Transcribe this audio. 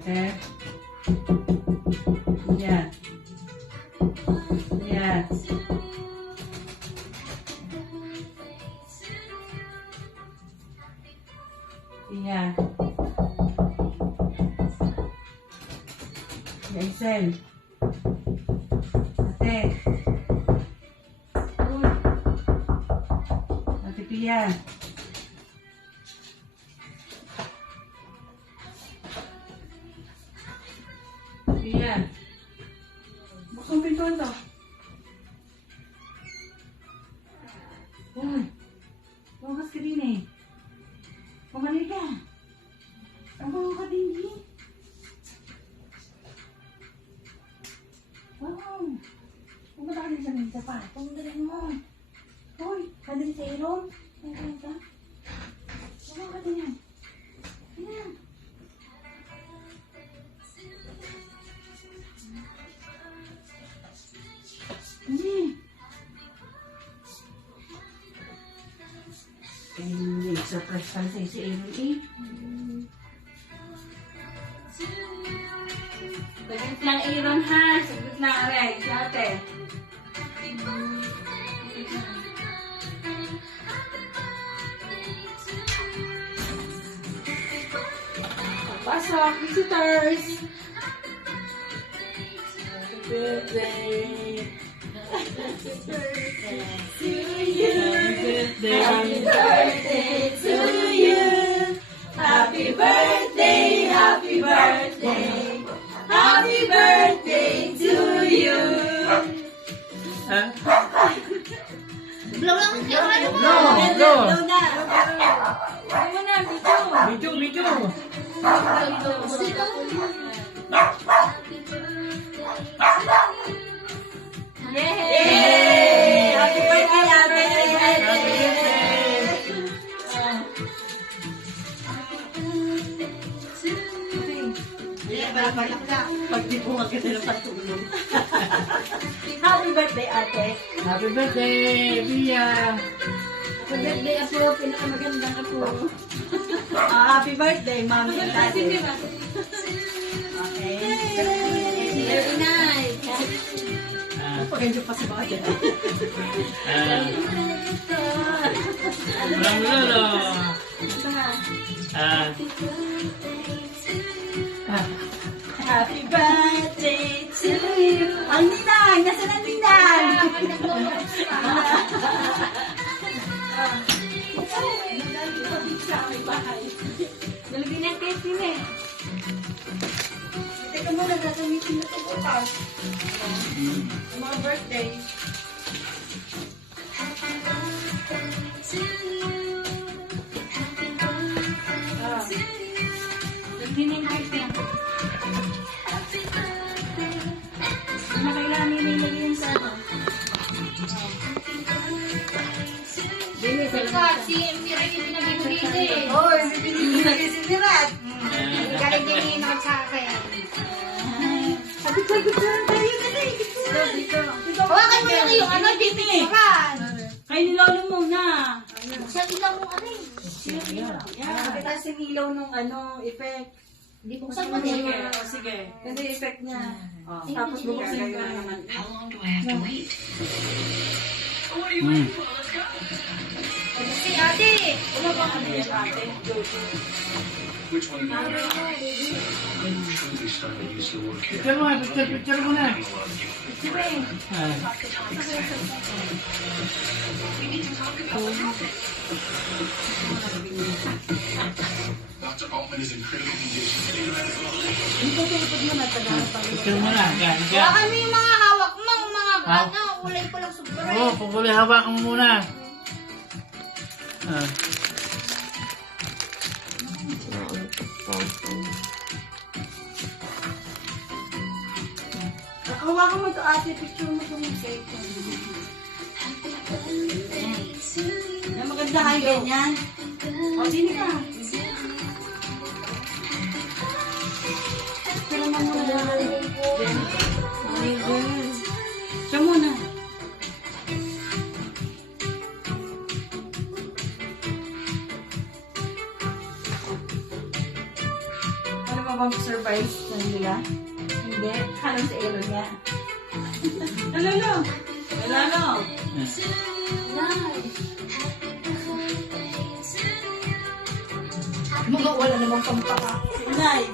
Ate. Yan. Yan. Yan. Yaisel. Ate. Uy. Ate Pia. Pia. Buksan ang pintuan to. Uy. Lumas ka din eh. Kumali ka. Ang ka din eh. Wow. Kung ba tayo sa minta pa? Kung galing mo. Hoy, kadali sa ilong. Ay, ka. Kung ka din yan. Ayan. Hindi, surprise pa sa si Aaron eh. Saglit lang Aaron ha. Saglit lang aray. Sa ate. Pasok, visitors. Happy birthday. Happy birthday to you. Happy birthday to you. Happy birthday, happy birthday. Happy birthday to you. Blow lang ang ano mo. Blow. Blow na. Ano mo na, video. Video. Yay! Happy birthday, ate. Balak ka. Pag di po magkita ng patulong. Happy birthday, ate. Happy birthday, Pia. Happy birthday, apo. Pinakamagandang apo. Happy birthday, mami and daddy. Okay. Very nice. Pag-enjoy pa sa mga dyan. Walang lolo. Happy birthday to you. Ang ninang! Nasaan ang ninang? Nalagyan ng cake din eh. Teka muna, gagamitin na ito bukas. Ang mga birthday. Nalagyan ng cake din. Ano kailangan nilagay yun sa ano? Si Mira yung pinabibigay eh. Oh, si pinibigay si Mirat. Galing din yung nagsakaya. Sabi ko tayo na na. Hawakan mo lang yung ano, pipicturan. Kay ni Lolo muna. Sa ilaw mo ano eh. Yan, nakita si ilaw nung ano, effect. Hindi buksan mo din. Sige. Kasi effect niya. Oh. Tapos bubuksan ko na naman. Si ate. Ano ba ano yan ate? Which one of you truly started to use the word care? Picture mo na. Dr. Altman is in critical condition. Picture mo na. Hawakan mo yung mga hawak mo. Mga ano, kulay ko lang super eh. Oo, pagkulay hawakan mo muna. Hawakan mo ito ate, picture mo itong cake. Yan, maganda kayo ganyan. O, sini ka. Picture mo muna. Siya muna. Ano ba bang surprise nila? Hindi. Halong si Aaron niya. Lalo. Lalo. Mga wala namang pampaka. Nay.